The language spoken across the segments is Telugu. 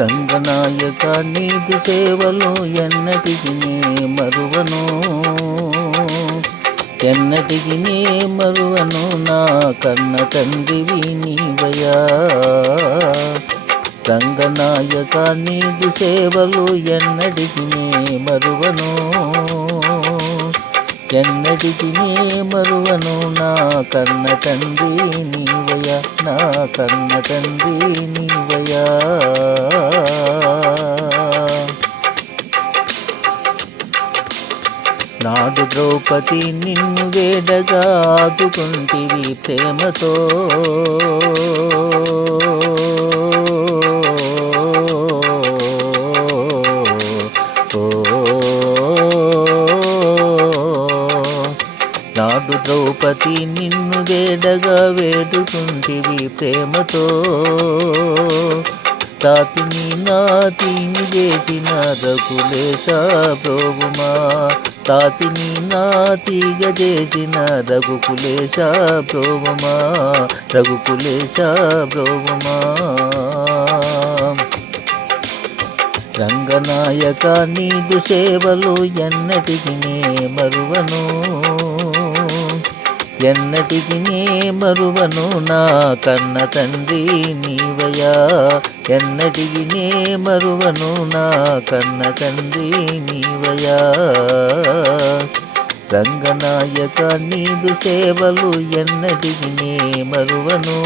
రంగనాయక నీదు సేవలు ఎన్నటికి నే మరువను, ఎన్నటికి నే మరువను, నా కన్న తండ్రివి నీవయ్యా. రంగనాయక నీదు సేవలు ఎన్నటికి నే మరువను, ఎన్నటికి నే మరువను, నా కన్న తండ్రి నీవయ్యా, నా కన్న తండ్రి నీవయ్యా. నాడు ద్రౌపది నిన్ను వేడగా ఆదుకుంటివి ప్రేమతో, నాడు ద్రౌపది నిన్ను వేడగా వేడుకుంటివి ప్రేమతో. తాతిని నాతిని చేసిన రఘులేశ బ్రోవుమా, తాతిని నాతిగా చేసిన రఘుకులేశ బ్రోవుమా, రఘుకులేశ బ్రోవుమా. రంగనాయక నీదు సేవలు ఎన్నటికి నే మరువను, ఎన్నటికి నే మరువను, నా కన్న తండ్రి నీవయ్యా. ఎన్నటికి నే మరువను, నా కన్న తండ్రి నీవయ్యా. రంగనాయక నీదు సేవలు ఎన్నటికి నే మరువను,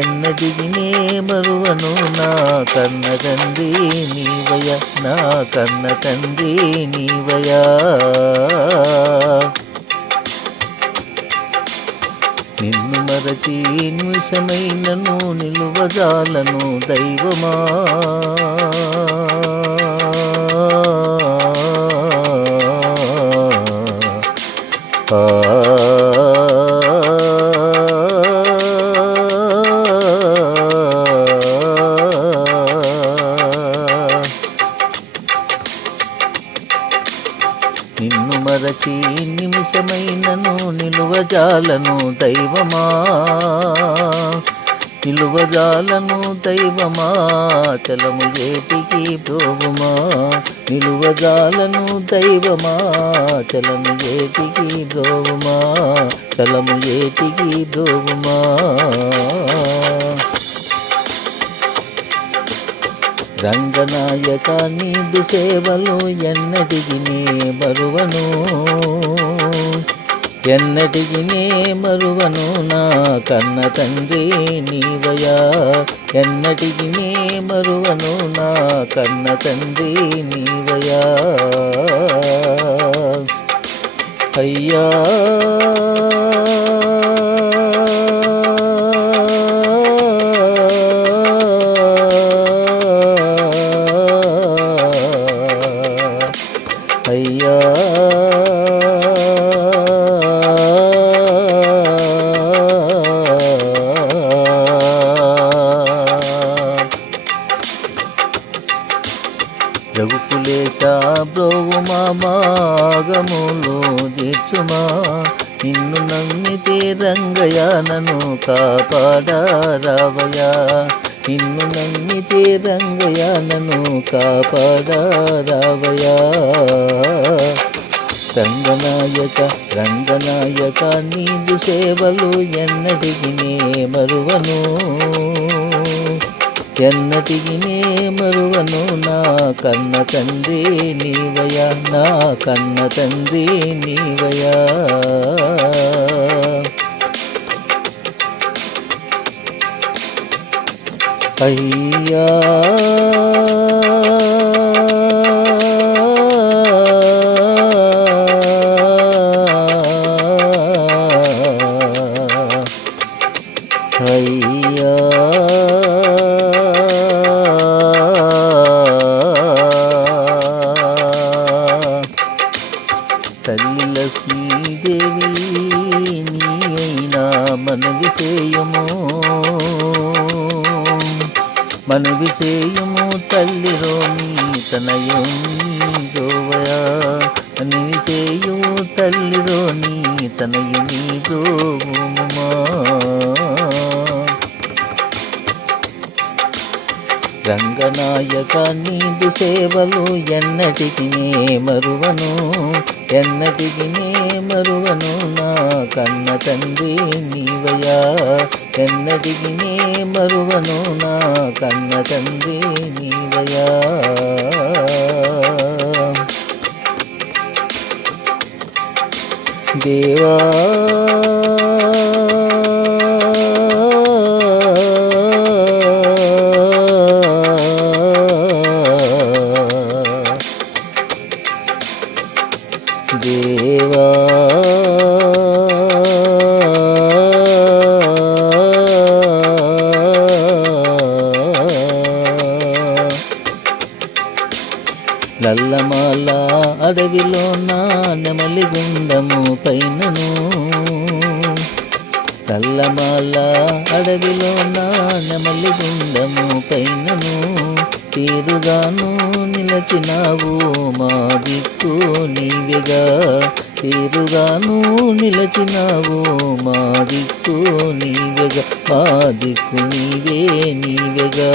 ఎన్నటికి నే మరువను, నా కన్న తండ్రి నీవయ్యా, నా కన్న తండ్రి నీవయ్యా. నిన్ను మరచి నిమిషమైనను నిలువజాలను దైవమా, నిన్ను మరచి నిమిషమైనను నిలువజాలను దైవమా, నిలువజాలను దైవమా, చలము ఏటికి బ్రోవుమా, నిలువజాలను దైవమా, చలము ఏటికి బ్రోవుమా, చలము ఏటికి బ్రోవుమా. రంగనాయక నీదు సేవలు ఎన్నటికి నే మరువను, ఎన్నటికి నే మరువను, నా కన్న తండ్రి నీవయ్యా. ఎన్నటికి నే మరువను, నా కన్న తండ్రి నీవయ్యా. అయ్యా అయ్యా రఘుకులేశ బ్రోవుమా, మాగములు దీర్చుమా, నిన్ను నమ్మితే రంగయ్య నన్ను కాపాడారావయ్యా. నిన్ను నమ్మితే రంగయ్య నన్ను కాపాడారావయ్యా. రంగనాయక రంగనాయక నీదు సేవలు ఎన్నటికి నే మరువను, ఎన్నటికి నే మరువను, నా కన్న తండ్రి నీవయ్యా, నా కన్న తండ్రి నీవయ్యా. అయ్యా అయ్యా తల్లి లక్ష్మీదేవి నీ అయినా మనవి చేయము, మనవి చేయుము తల్లిరో నీ తనయం నీదోవయా. మనవి చేయుము తల్లిరో నీ తనయు నీదోవుమా. రంగనాయక నీదు సేవలు ఎన్నటికి నే మరువను, ఎన్నటికి నే మరువను. నా కన్న తండ్రి నీవయ్యా, ఎన్నటికి నే మరువను. నా కన్న తండ్రి నీవయ్యా. దేవా దేవా నల్లమాల అడవిలో నా నెమలి గుండము పైనను, నల్లమాల అడవిలో నా నెమలి గుండము పైనను తీరుగాను నిలచినావు మా దిక్కు నీవెగా, తీరుగాను నిలచినావు మా దిక్కు నీవెగా, మా దిక్కు నీవే నీవెగా.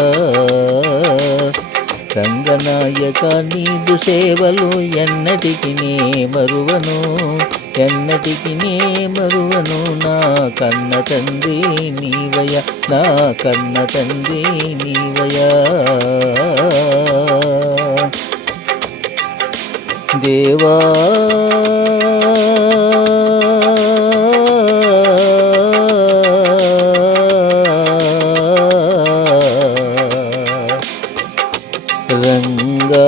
రంగనాయక నీదు సేవలు ఎన్నటికి నే మరువను, ఎన్నటికి నే మరువను. నా కన్న తండ్రి నీవయ్యా, నా కన్న తండ్రి నీవయ్యా. దేవా రంగా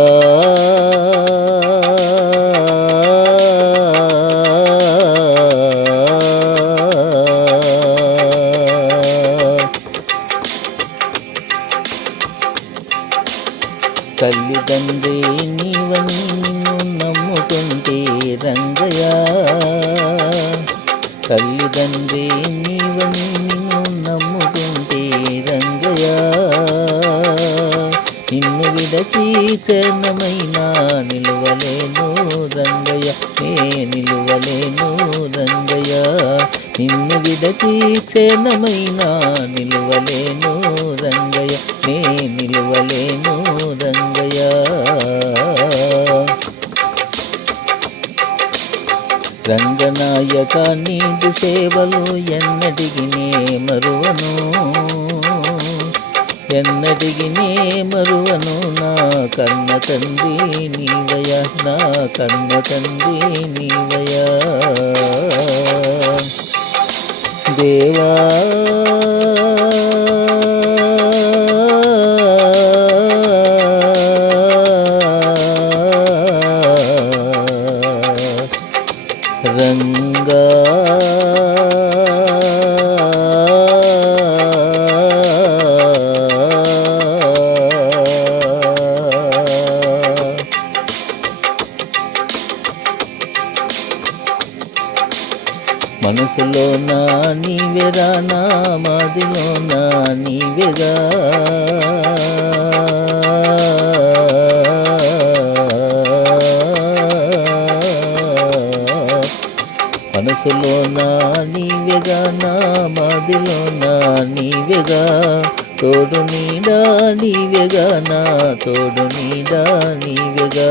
తల్లిదండ్రి నీవని నిన్ను నమ్ముకుంటే రంగయ్య, తల్లిదండ్రి నీవని నిన్ను నమ్ముకుంటే రంగయ్య. నిన్ను విడచి చరణమైనా నిలువలేను రంగయ్య, నే నిలువలేను రంగయ్య. నిన్ను విడచి చరణమైనా నిలువలేను రంగయ్య, నే నిలువలేను రంగయ్య. రంగనాయక నీదు సేవలు ఎన్నటికి నే మరువను, ఎన్నటికి నే మరువను. నా కన్న తండ్రి నీవయ్యా, నా కన్న తండ్రి నీవయ్యా. దేవా రంగా మనసులో నా నీవెరా, నా మాదిలో నా నీవెగా. మనసులో నా నీవెగా, నా మాదిలో నా నీవెగా. తోడు నీడా నీవెగా, నా తోడు నీడా నీవెగా.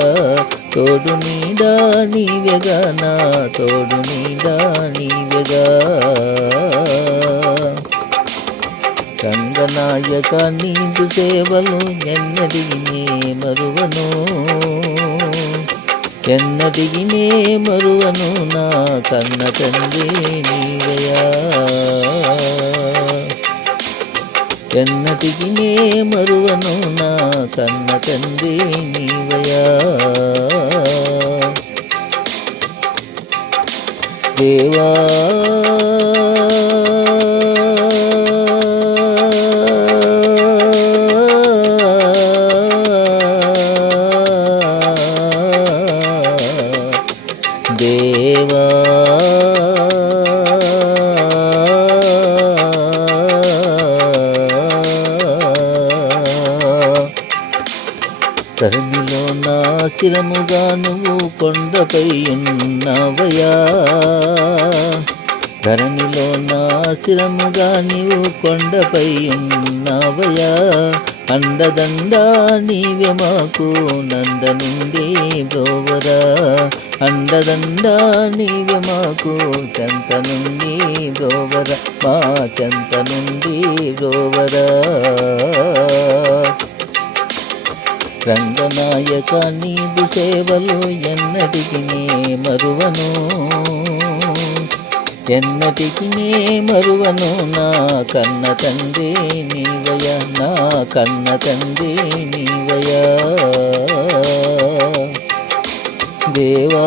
తోడు నీడా నీవెగా, నా తోడు నీడా నీవెగా. రంగనాయక నీదు సేవలు ఎన్నటికి నే మరువను, ఎన్నటికి నే మరువను. నా కన్న తండ్రి నీవయ్యా, ఎన్నటికి నే మరువను. నా కన్న తండ్రి నీవయ్యా. దేవా దేవా ధరణిలో నా స్థిరముగా నువ్వు కొండపై ఉన్నావయ్యా. ధరణిలో నా స్థిరముగా నీవు కొండపై ఉన్నావయ్యా. అండదండ నీవే మాకు నంద నుండి బ్రోవరా, అండదండ నీవే మాకు చెంత నుండి బ్రోవరా, మా చెంత నుండి బ్రోవరా. రంగనాయక నీదు సేవలు ఎన్నటికి మరువను, ఎన్నటికి మరువను. నా కన్న తండ్రి నీవయ, నా కన్న తండ్రి నీవయ దేవా.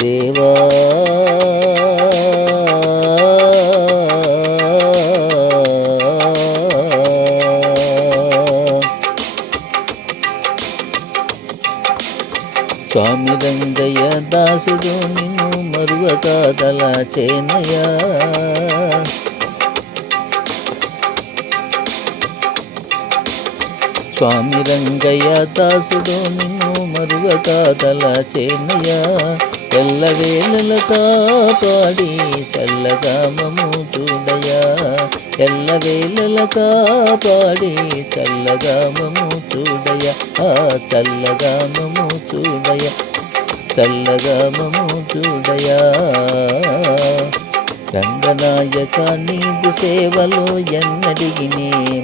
దేవా స్వామి రంగయ్య దాసుడు నిన్ను మరువక తలచేనయ్యా, స్వామి రంగయ్య దాసుడు నిన్ను మరువక తలచేనయ్యా. ఎల్లవేళల కాపాడి చల్లగా మము చూడయా, ఎల్లవేళల కాపాడి చల్లగా మము చూడయా, ఆ చల్లగా మము చూడయా, చల్లగా మము చూడయా. రంగనాయక నీదు సేవలు ఎన్నటికి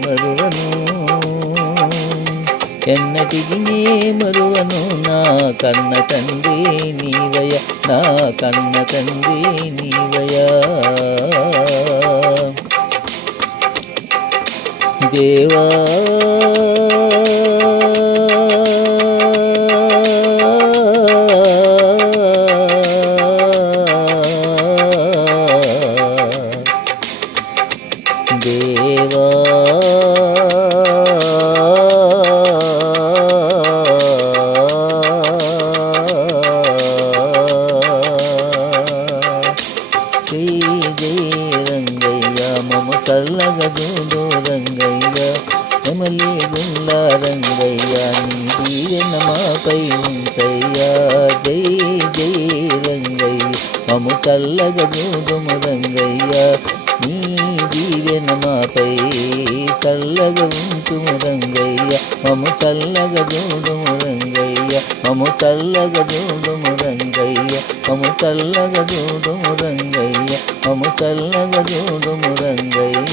మరువను, ఎన్నటికి మరువను. నా కన్న తండ్రి నీవయ, నా కన్న తండ్రి నీవయ దేవా. దేవా రంగయ్య మమ చల్లగా చూడు రంగయ్య, నెమలి గుల్ల రంగయ్య నీ దీవెన మాపై ఉంచయ్యా. జై జై రంగయ్య మమ చల్లగా చూడుము రంగయ్య, నీ దీవెన మాపై చల్లగా ఉంచుము రంగయ్య, మము చల్లగా చూడుము రంగయ్య, మము చల్లగా చూడుము రంగయ్య, మము చల్లగా చూడుము రంగయ్య, మము చల్లగా చూడుము రంగయ్య.